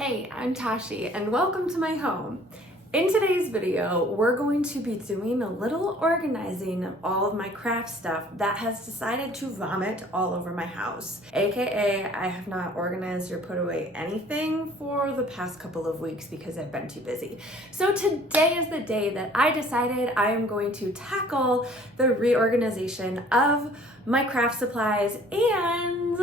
Hey, I'm Tashi and welcome to my home. In today's video, we're going to be doing a little organizing of all of my craft stuff that has decided to vomit all over my house. AKA, I have not organized or put away anything for the past couple of weeks because I've been too busy. So today is the day that I decided I am going to tackle the reorganization of my craft supplies, and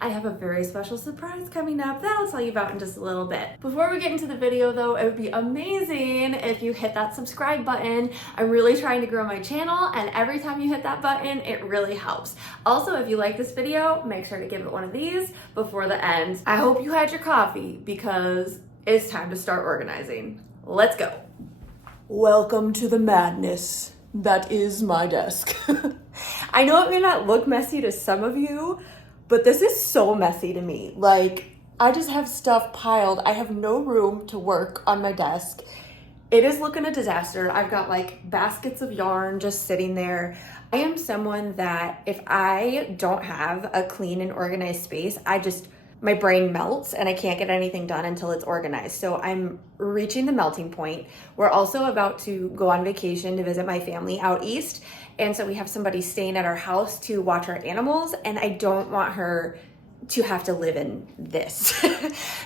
I have a very special surprise coming up that I'll tell you about in just a little bit. Before we get into the video though, it would be amazing if you hit that subscribe button. I'm really trying to grow my channel, and every time you hit that button, it really helps. Also, if you like this video, make sure to give it one of these before the end. I hope you had your coffee because it's time to start organizing. Let's go. Welcome to the madness that is my desk. I know it may not look messy to some of you, but this is so messy to me. Like, I just have stuff piled. I have no room to work on my desk. It is looking a disaster. I've got like baskets of yarn just sitting there. I am someone that if I don't have a clean and organized space, my brain melts and I can't get anything done until it's organized. So I'm reaching the melting point. We're also about to go on vacation to visit my family out east. And so we have somebody staying at our house to watch our animals, and I don't want her to have to live in this.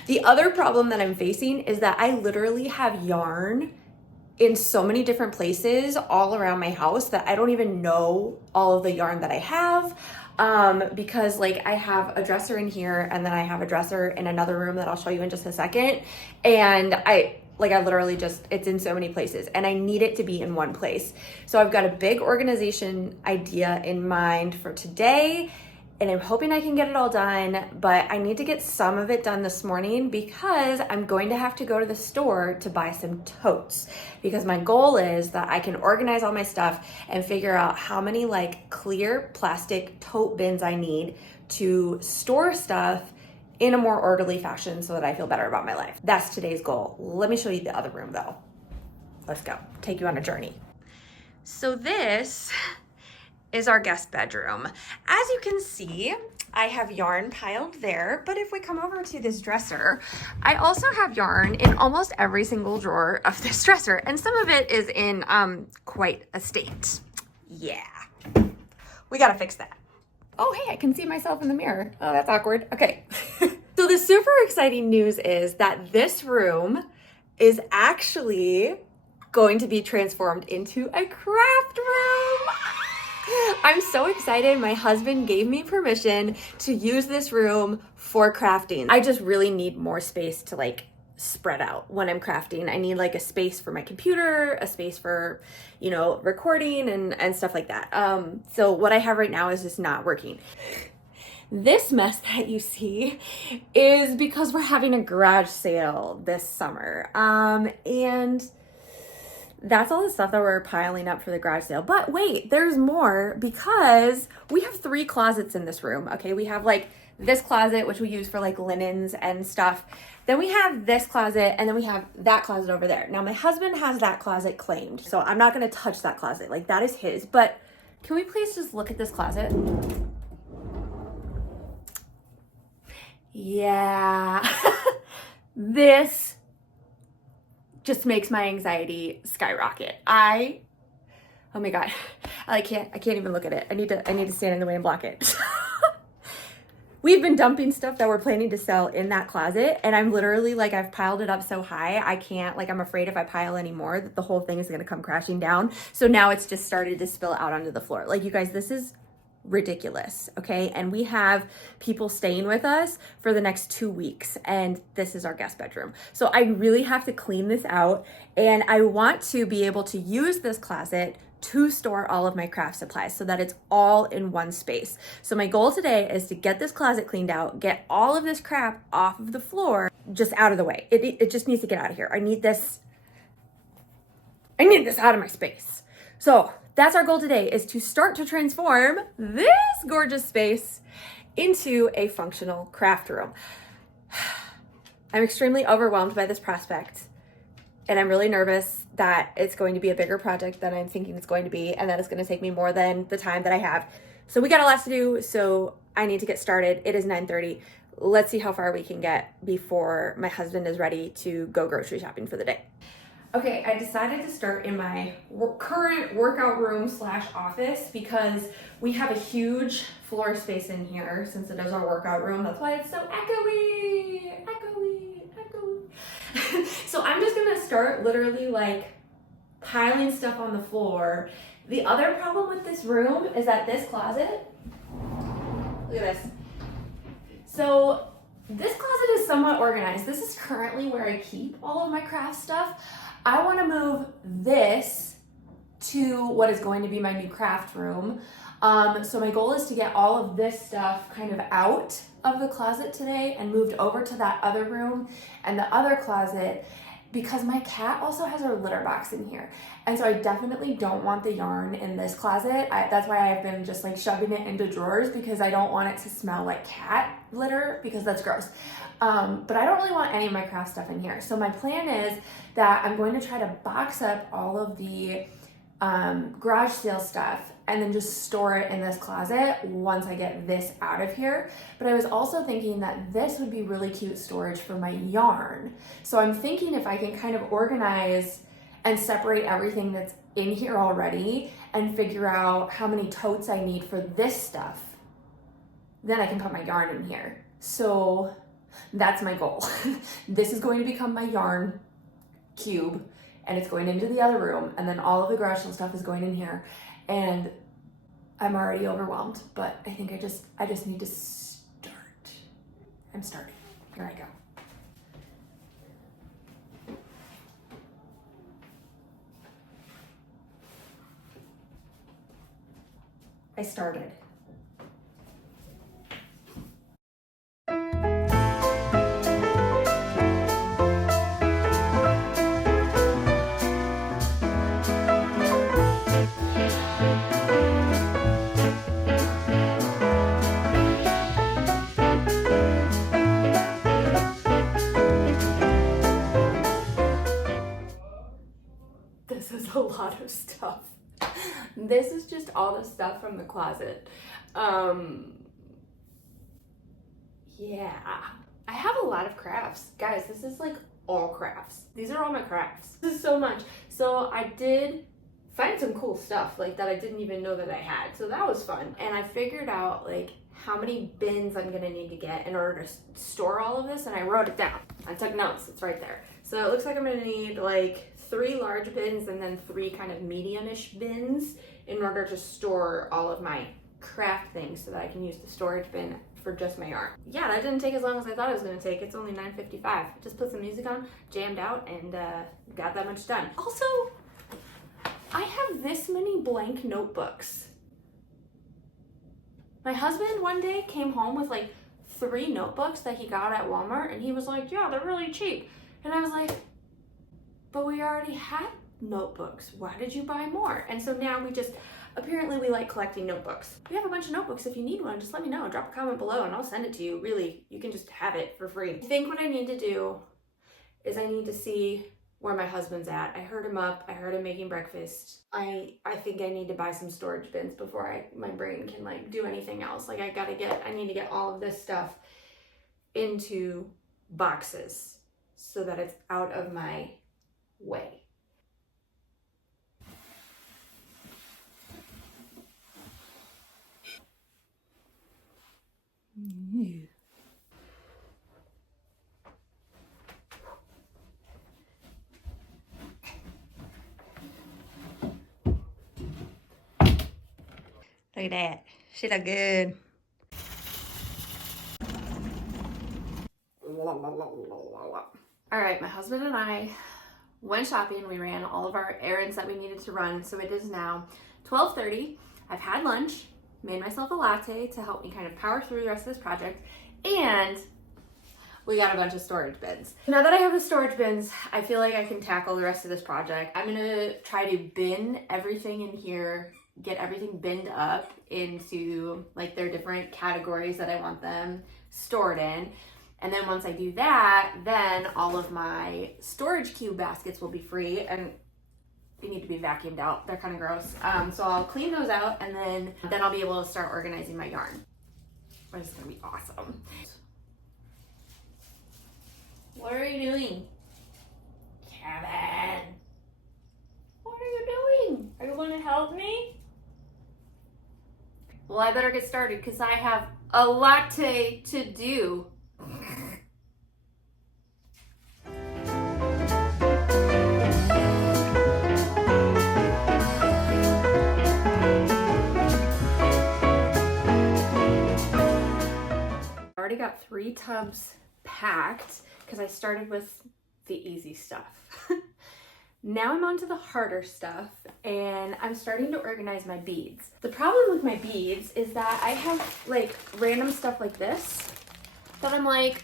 The other problem that I'm facing is that I literally have yarn in so many different places all around my house that I don't even know all of the yarn that I have. Because like I have a dresser in here, and then I have a dresser in another room that I'll show you in just a second. And I literally it's in so many places, and I need it to be in one place. So I've got a big organization idea in mind for today, and I'm hoping I can get it all done, but I need to get some of it done this morning because I'm going to have to go to the store to buy some totes, because my goal is that I can organize all my stuff and figure out how many like clear plastic tote bins I need to store stuff in a more orderly fashion so that I feel better about my life. That's today's goal. Let me show you the other room though. Let's go, take you on a journey. So this is our guest bedroom. As you can see, I have yarn piled there, but if we come over to this dresser, I also have yarn in almost every single drawer of this dresser, and some of it is in quite a state. Yeah, we gotta fix that. Oh, hey, I can see myself in the mirror. Oh, that's awkward. Okay. So the super exciting news is that this room is actually going to be transformed into a craft room. I'm so excited. My husband gave me permission to use this room for crafting. I just really need more space to like spread out when I'm crafting. I need like a space for my computer, a space for, recording and stuff like that. So what I have right now is just not working. This mess that you see is because we're having a garage sale this summer. And that's all the stuff that we're piling up for the garage sale. But wait, there's more, because we have 3 closets in this room. Okay, we have like this closet, which we use for like linens and stuff. Then we have this closet, and then we have that closet over there. Now my husband has that closet claimed, so I'm not gonna touch that closet. Like, that is his. But can we please just look at this closet? Yeah. This just makes my anxiety skyrocket. Oh my God, I can't even look at it. I need to stand in the way and block it. We've been dumping stuff that we're planning to sell in that closet, and I'm literally like, I've piled it up so high, I can't, like, I'm afraid if I pile any more that the whole thing is gonna come crashing down. So now it's just started to spill out onto the floor. Like, you guys, this is ridiculous, okay? And we have people staying with us for the next 2 weeks, and this is our guest bedroom. So I really have to clean this out, and I want to be able to use this closet to store all of my craft supplies so that it's all in one space. So my goal today is to get this closet cleaned out, get all of this crap off of the floor, just out of the way. It just needs to get out of here. I need this out of my space. So that's our goal today, is to start to transform this gorgeous space into a functional craft room. I'm extremely overwhelmed by this prospect, and I'm really nervous that it's going to be a bigger project than I'm thinking it's going to be, and that it's going to take me more than the time that I have. So we got a lot to do, so I need to get started. It is 9:30. let's see how far we can get before my husband is ready to go grocery shopping for the day. Okay, I decided to start in my current workout room slash office because we have a huge floor space in here since it is our workout room. That's why it's so echoey. So I'm just gonna start literally like piling stuff on the floor. The other problem with this room is that this closet, look at this. So this closet is somewhat organized. This is currently where I keep all of my craft stuff. I want to move this to what is going to be my new craft room. So my goal is to get all of this stuff kind of out of the closet today and moved over to that other room and the other closet, because my cat also has her litter box in here. And so I definitely don't want the yarn in this closet. That's why I've been just like shoving it into drawers, because I don't want it to smell like cat litter, because that's gross. But I don't really want any of my craft stuff in here. So my plan is that I'm going to try to box up all of the garage sale stuff and then just store it in this closet once I get this out of here. But I was also thinking that this would be really cute storage for my yarn. So I'm thinking if I can kind of organize and separate everything that's in here already and figure out how many totes I need for this stuff, then I can put my yarn in here. So that's my goal. This is going to become my yarn cube, and it's going into the other room, and then all of the garage sale stuff is going in here. And I'm already overwhelmed, but I think I just need to start. I'm starting. Here I go. I started. This is a lot of stuff. This is just all the stuff from the closet. Yeah, I have a lot of crafts. Guys, this is like all crafts. These are all my crafts. This is so much. So I did find some cool stuff like that I didn't even know that I had. So that was fun. And I figured out like how many bins I'm gonna need to get in order to store all of this, and I wrote it down. I took notes, it's right there. So it looks like I'm gonna need like 3 large bins and then 3 kind of medium-ish bins in order to store all of my craft things so that I can use the storage bin for just my yarn. Yeah, that didn't take as long as I thought it was gonna take. It's only 9:55. Just put some music on, jammed out, and got that much done. Also, I have this many blank notebooks. My husband one day came home with like 3 notebooks that he got at Walmart, and he was like, yeah, they're really cheap. And I was like, but we already had notebooks. Why did you buy more? And so now apparently we like collecting notebooks. We have a bunch of notebooks. If you need one, just let me know. Drop a comment below and I'll send it to you. Really, you can just have it for free. I think what I need to do is I need to see where my husband's at. I heard him up. I heard him making breakfast. I think I need to buy some storage bins before my brain can like do anything else. Like I need to get all of this stuff into boxes so that it's out of my way. Look at that. She look good. All right, my husband and I went shopping. We ran all of our errands that we needed to run. So it is now 12:30. I've had lunch, made myself a latte to help me kind of power through the rest of this project, and we got a bunch of storage bins. Now that I have the storage bins, I feel like I can tackle the rest of this project. I'm gonna try to bin everything in here, get everything binned up into like their different categories that I want them stored in. And then once I do that, then all of my storage cube baskets will be free, and they need to be vacuumed out. They're kind of gross. So I'll clean those out, and then I'll be able to start organizing my yarn. Which is gonna be awesome. What are you doing? Kevin, what are you doing? Are you going to help me? Well, I better get started because I have a latte to do. I already got 3 tubs packed because I started with the easy stuff. Now I'm on to the harder stuff and I'm starting to organize my beads. The problem with my beads is that I have like random stuff like this that I'm like,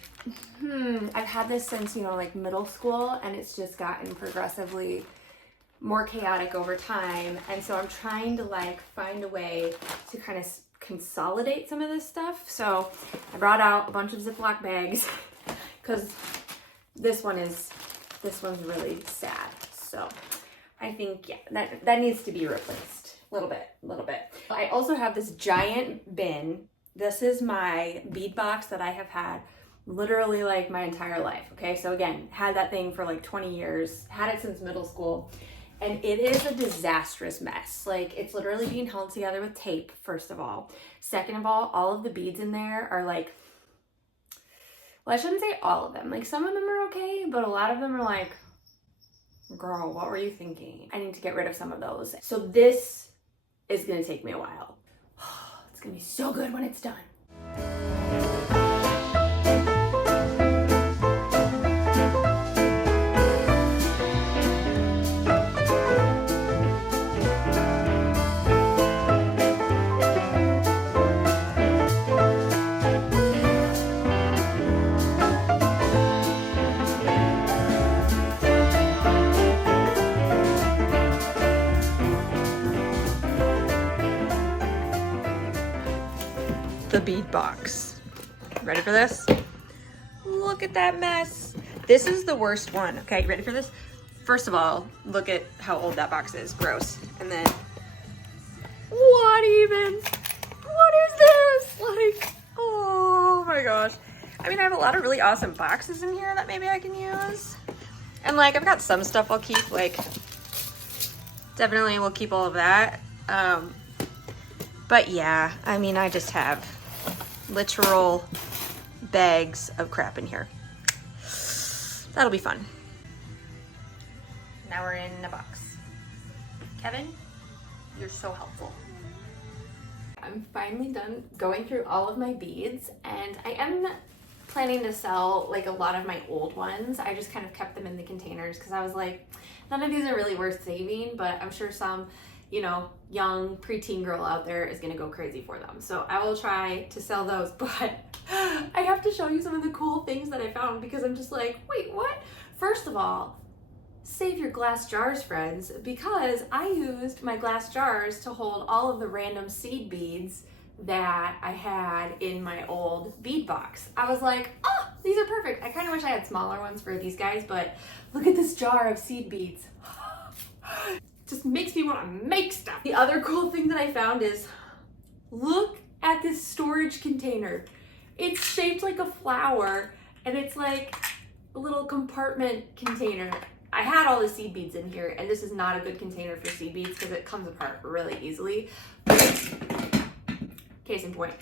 I've had this since, like middle school, and it's just gotten progressively more chaotic over time. And so I'm trying to like find a way to kind of consolidate some of this stuff. So I brought out a bunch of Ziploc bags because this one's really sad. So I think, yeah, that needs to be replaced a little bit. I also have this giant bin. This is my bead box that I have had literally like my entire life. Okay, so again, had that thing for like 20 years, had it since middle school, and it is a disastrous mess. Like, it's literally being held together with tape, first of all. Second of all of the beads in there are like, well, I shouldn't say all of them. Like, some of them are okay, but a lot of them are like, girl, what were you thinking? I need to get rid of some of those. So this is gonna take me a while. It's gonna be so good when it's done. The bead box. Ready for this? Look at that mess. This is the worst one. Okay, you ready for this? First of all, look at how old that box is. Gross. And then, what even? What is this? Like, oh my gosh. I mean, I have a lot of really awesome boxes in here that maybe I can use. And like, I've got some stuff I'll keep, like, definitely will keep all of that. But yeah, I mean, I just have literal bags of crap in here. That'll be fun. Now we're in a box. Kevin, you're so helpful. I'm finally done going through all of my beads, and I am planning to sell like a lot of my old ones. I just kind of kept them in the containers because I was like, none of these are really worth saving, but I'm sure some, young preteen girl out there is gonna go crazy for them. So I will try to sell those, but I have to show you some of the cool things that I found because I'm just like, wait, what? First of all, save your glass jars, friends, because I used my glass jars to hold all of the random seed beads that I had in my old bead box. I was like, oh, these are perfect. I kind of wish I had smaller ones for these guys, but look at this jar of seed beads. Just makes me want to make stuff. The other cool thing that I found is, look at this storage container. It's shaped like a flower, and it's like a little compartment container. I had all the seed beads in here, and this is not a good container for seed beads because it comes apart really easily. Case in point.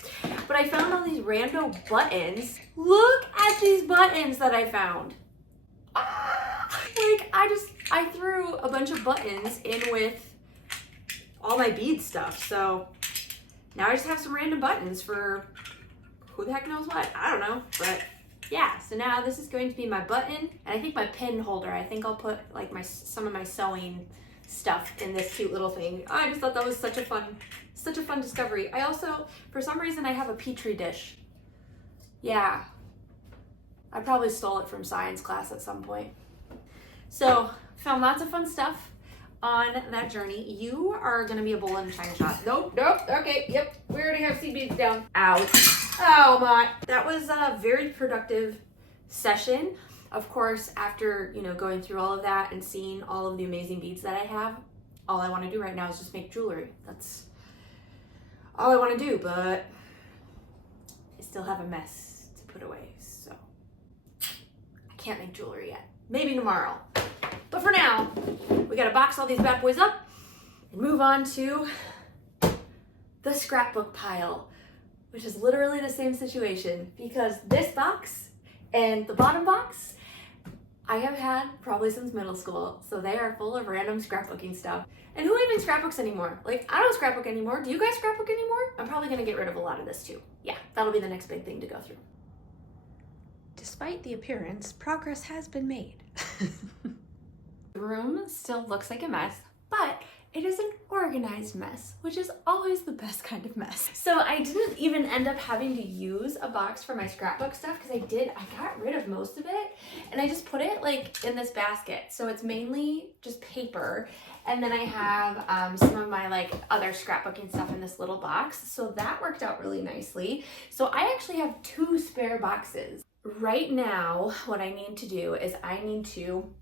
But I found all these random buttons. Look at these buttons that I found. Like, I threw a bunch of buttons in with all my bead stuff. So now I just have some random buttons for who the heck knows what. I don't know, but yeah. So now this is going to be my button, and I think my pin holder. I think I'll put like some of my sewing stuff in this cute little thing. I just thought that was such a fun discovery. I also, for some reason, I have a Petri dish. Yeah, I probably stole it from science class at some point. So found lots of fun stuff on that journey. You are gonna be a bull in a china shop. Nope, okay, yep, we already have seed beads down. Ouch, oh my. That was a very productive session. Of course, after, going through all of that and seeing all of the amazing beads that I have, all I wanna do right now is just make jewelry. That's all I wanna do, but I still have a mess to put away, so I can't make jewelry yet. Maybe tomorrow. But for now, we gotta box all these bad boys up and move on to the scrapbook pile, which is literally the same situation because this box and the bottom box I have had probably since middle school, so they are full of random scrapbooking stuff. And who even scrapbooks anymore? Like, I don't scrapbook anymore. Do you guys scrapbook anymore? I'm probably gonna get rid of a lot of this too. Yeah, that'll be the next big thing to go through. Despite the appearance, progress has been made. The room still looks like a mess, but it is an organized mess, which is always the best kind of mess. So I didn't even end up having to use a box for my scrapbook stuff because I got rid of most of it and I just put it like in this basket. So it's mainly just paper. And then I have some of my like other scrapbooking stuff in this little box. So that worked out really nicely. So I actually have 2 spare boxes. Right now, what I need to do is I need to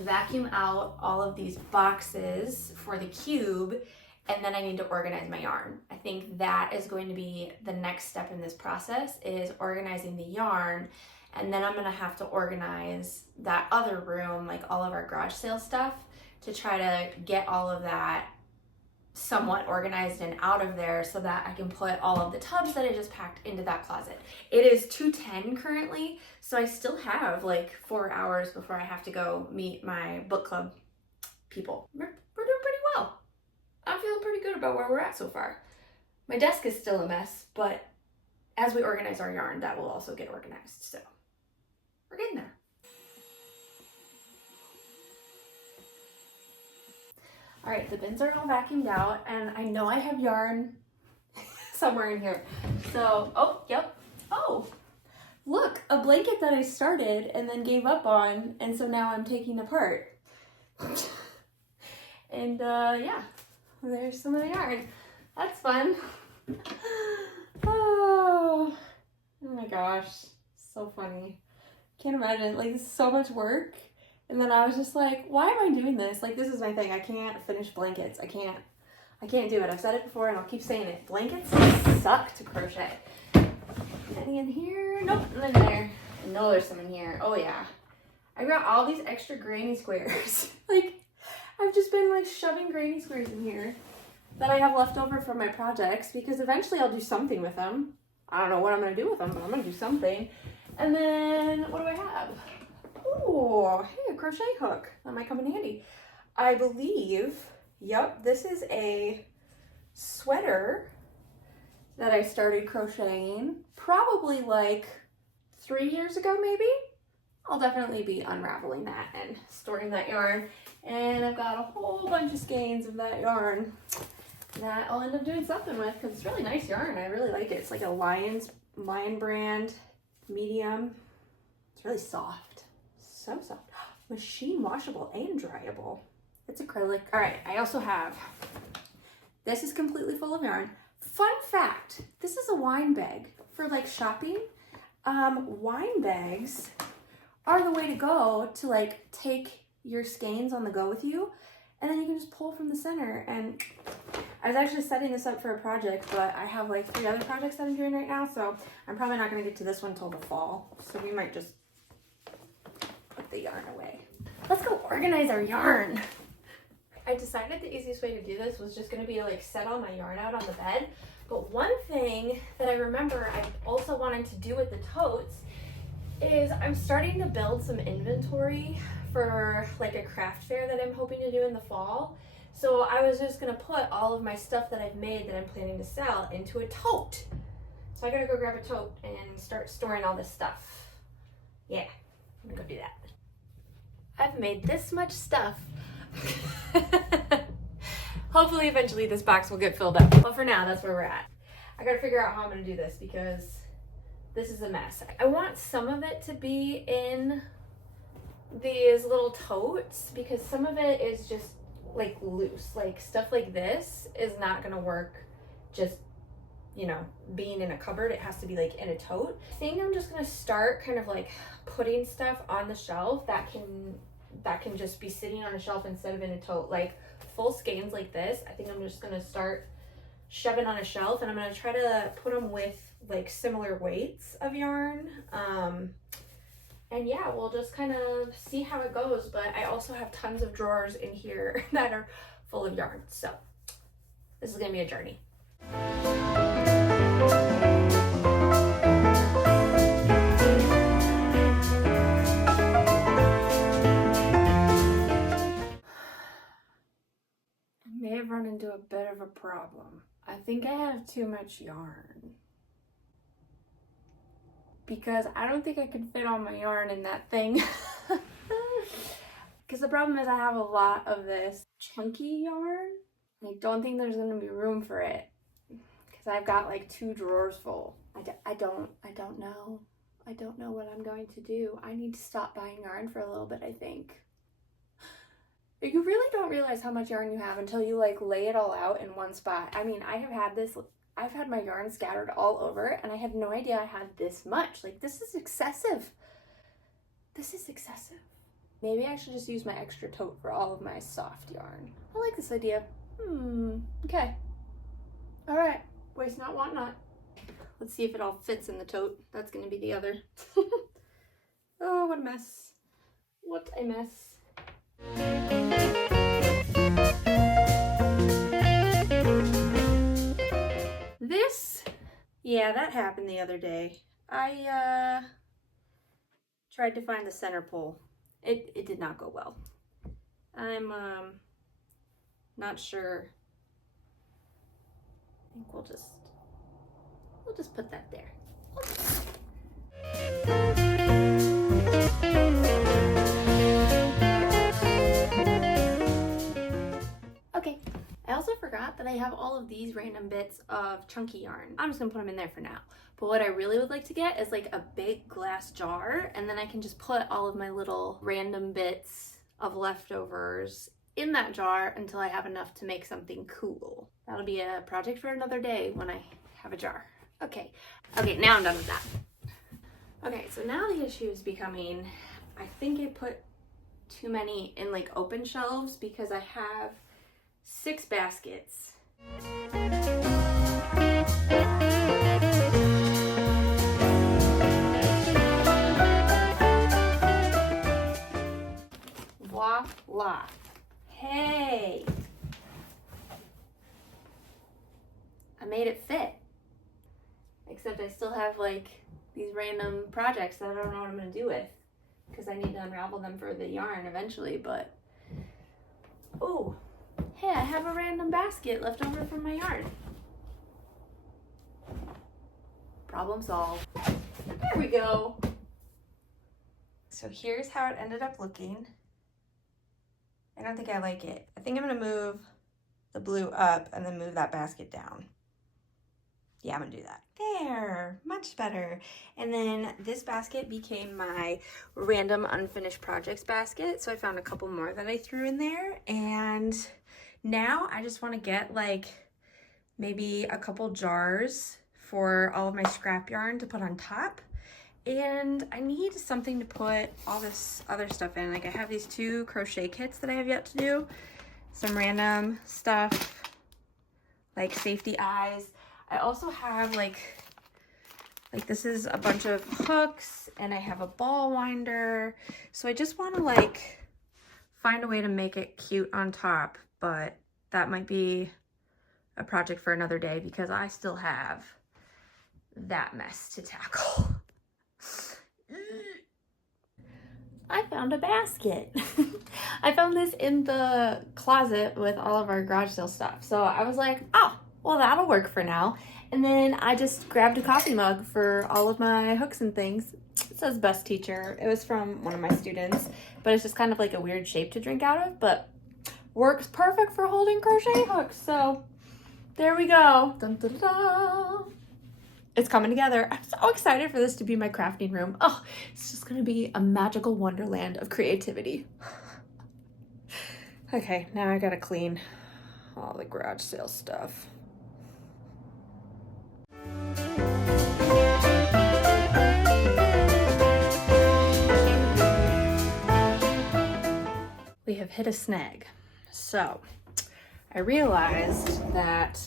vacuum out all of these boxes for the cube, and then I need to organize my yarn. I think that is going to be the next step in this process, is organizing the yarn, and then I'm gonna have to organize that other room, like all of our garage sale stuff, to try to get all of that somewhat organized and out of there so that I can put all of the tubs that I just packed into that closet. It is 2:10 currently, so I still have like 4 hours before I have to go meet my book club people. We're doing pretty well. I'm feeling pretty good about where we're at so far. My desk is still a mess, but as we organize our yarn, that will also get organized, so we're getting there. All right, the bins are all vacuumed out, and I know I have yarn somewhere in here. So, oh, yep. Oh, look, a blanket that I started and then gave up on, and so now I'm taking apart. And yeah, there's some of the yarn. That's fun. Oh my gosh, so funny. Can't imagine, like, it's so much work. And then I was just like, why am I doing this? Like, this is my thing. I can't finish blankets. I can't do it. I've said it before and I'll keep saying it. Blankets suck to crochet. Any in here? Nope, none in there. I know there's some in here. Oh yeah. I got all these extra granny squares. Like, I've just been like shoving granny squares in here that I have left over from my projects because eventually I'll do something with them. I don't know what I'm gonna do with them, but I'm gonna do something. And then, what do I have? Oh, hey, a crochet hook. That might come in handy. I believe, yep, this is a sweater that I started crocheting probably like 3 years ago, maybe. I'll definitely be unraveling that and storing that yarn. And I've got a whole bunch of skeins of that yarn that I'll end up doing something with because it's really nice yarn. I really like it. It's like a Lion brand medium. It's really soft. So soft. Machine washable and dryable. It's acrylic. All right, I also have, this is completely full of yarn. Fun fact, this is a wine bag for like shopping. Wine bags are the way to go to like take your skeins on the go with you, and then you can just pull from the center. And I was actually setting this up for a project, but I have like 3 other projects that I'm doing right now, so I'm probably not gonna get to this one till the fall. So we might just put the yarn away. Let's go organize our yarn. I decided the easiest way to do this was just gonna be like set all my yarn out on the bed. But one thing that I remember I also wanted to do with the totes is I'm starting to build some inventory for like a craft fair that I'm hoping to do in the fall. So I was just gonna put all of my stuff that I've made that I'm planning to sell into a tote. So I gotta go grab a tote and start storing all this stuff. Yeah, I'm gonna go do that. I've made this much stuff. Hopefully eventually this box will get filled up. But for now, that's where we're at. I gotta figure out how I'm gonna do this because this is a mess. I want some of it to be in these little totes because some of it is just like loose. Like stuff like this is not gonna work just, you know, being in a cupboard. It has to be like in a tote. I think I'm just gonna start kind of like putting stuff on the shelf that can just be sitting on a shelf instead of in a tote. Like full skeins like this, I think I'm just gonna start shoving on a shelf, and I'm gonna try to put them with like similar weights of yarn. And yeah, we'll just kind of see how it goes. But I also have tons of drawers in here that are full of yarn. So this is gonna be a journey. I may have run into a bit of a problem. I think I have too much yarn. Because I don't think I can fit all my yarn in that thing. Because the problem is I have a lot of this chunky yarn. I don't think there's going to be room for it. Because I've got like 2 drawers full. I don't know. I don't know what I'm going to do. I need to stop buying yarn for a little bit, I think. You really don't realize how much yarn you have until you like lay it all out in one spot. I mean, I've had my yarn scattered all over and I had no idea I had this much. Like, this is excessive. This is excessive. Maybe I should just use my extra tote for all of my soft yarn. I like this idea. Okay. All right, waste not, want not. Let's see if it all fits in the tote. That's gonna be the other. Oh, what a mess. What a mess. This, yeah, that happened the other day. I tried to find the center pole. It did not go well. I'm not sure. I think we'll just put that there. Okay, I also forgot that I have all of these random bits of chunky yarn. I'm just gonna put them in there for now. But what I really would like to get is like a big glass jar, and then I can just put all of my little random bits of leftovers in that jar until I have enough to make something cool. That'll be a project for another day when I have a jar. Okay, now I'm done with that. Okay, so now the issue is becoming, I think I put too many in like open shelves because I have 6 baskets. Voila. Hey! I made it fit. Except I still have like these random projects that I don't know what I'm gonna do with because I need to unravel them for the yarn eventually, but oh, hey, I have a random basket left over from my yarn. Problem solved. There we go. So here's how it ended up looking. I don't think I like it. I think I'm gonna move the blue up and then move that basket down. Yeah, I'm gonna do that. There, much better. And then this basket became my random unfinished projects basket. So I found a couple more that I threw in there. And now I just wanna get like maybe a couple jars for all of my scrap yarn to put on top. And I need something to put all this other stuff in. Like I have these 2 crochet kits that I have yet to do. Some random stuff, like safety eyes. I also have like this is a bunch of hooks and I have a ball winder. So I just want to like find a way to make it cute on top, but that might be a project for another day because I still have that mess to tackle. I found a basket. I found this in the closet with all of our garage sale stuff. So I was like, oh, well, that'll work for now. And then I just grabbed a coffee mug for all of my hooks and things. It says best teacher. It was from one of my students, but it's just kind of like a weird shape to drink out of, but works perfect for holding crochet hooks. So there we go. Dun, dun, dun, dun. It's coming together. I'm so excited for this to be my crafting room. Oh, it's just gonna be a magical wonderland of creativity. Okay, now I gotta clean all the garage sale stuff. We have hit a snag. So I realized that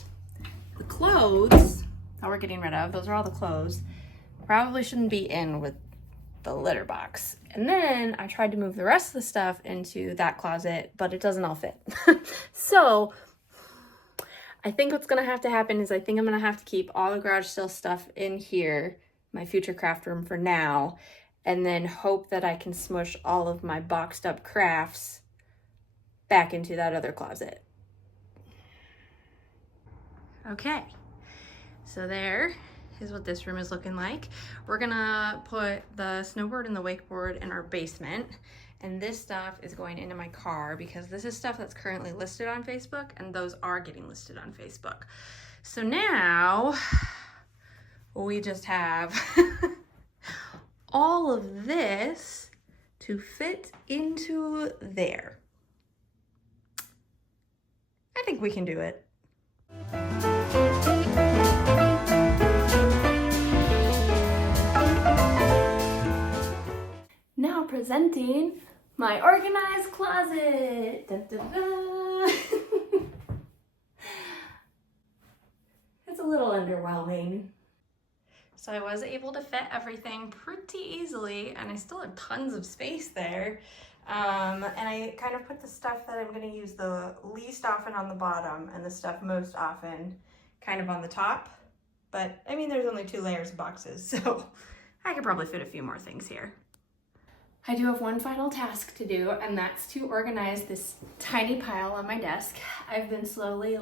the clothes that we're getting rid of, those are all the clothes, probably shouldn't be in with the litter box. And then I tried to move the rest of the stuff into that closet, but it doesn't all fit. So I think what's gonna have to happen is I think I'm gonna have to keep all the garage sale stuff in here, my future craft room for now, and then hope that I can smush all of my boxed up crafts back into that other closet. Okay, so there is what this room is looking like. We're gonna put the snowboard and the wakeboard in our basement, and this stuff is going into my car because this is stuff that's currently listed on Facebook, and those are getting listed on Facebook. So now we just have all of this to fit into there. I think we can do it. Now presenting my organized closet. Dun, dun, dun. It's a little underwhelming. So I was able to fit everything pretty easily, and I still have tons of space there. And I kind of put the stuff that I'm going to use the least often on the bottom and the stuff most often kind of on the top. But I mean, there's only 2 layers of boxes, so I could probably fit a few more things here. I do have one final task to do, and that's to organize this tiny pile on my desk. I've been slowly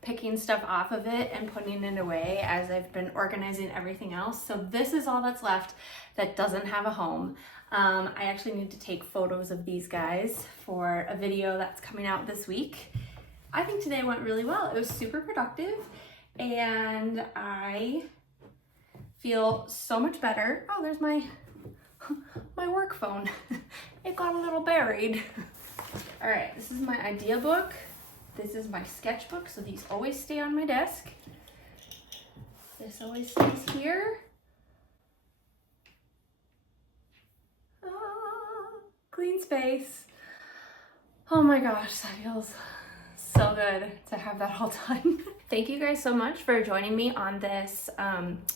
picking stuff off of it and putting it away as I've been organizing everything else. So this is all that's left that doesn't have a home. I actually need to take photos of these guys for a video that's coming out this week. I think today went really well. It was super productive, and I feel so much better. Oh, there's my work phone. It got a little buried. All right, this is my idea book. This is my sketchbook, so these always stay on my desk. This always stays here. Clean space. Oh my gosh, that feels so good to have that all done. Thank you guys so much for joining me on this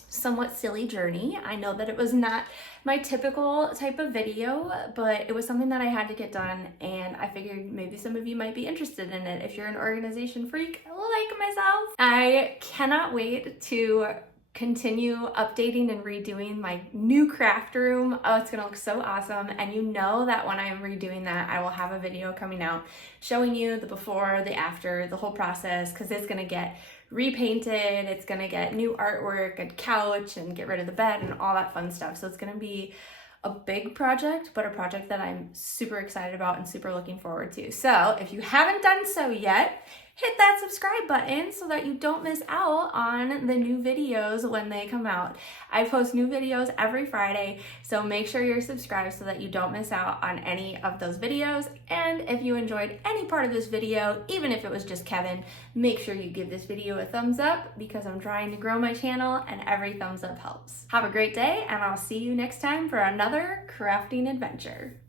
somewhat silly journey. I know that it was not my typical type of video, but it was something that I had to get done, and I figured maybe some of you might be interested in it if you're an organization freak like myself. I cannot wait to continue updating and redoing my new craft room. Oh, it's gonna look so awesome. And you know that when I am redoing that, I will have a video coming out showing you the before, the after, the whole process, because it's gonna get repainted, it's gonna get new artwork, a couch, and get rid of the bed and all that fun stuff. So it's gonna be a big project, but a project that I'm super excited about and super looking forward to. So if you haven't done so yet, hit that subscribe button so that you don't miss out on the new videos when they come out. I post new videos every Friday, so make sure you're subscribed so that you don't miss out on any of those videos. And if you enjoyed any part of this video, even if it was just Kevin, make sure you give this video a thumbs up because I'm trying to grow my channel and every thumbs up helps. Have a great day, and I'll see you next time for another crafting adventure.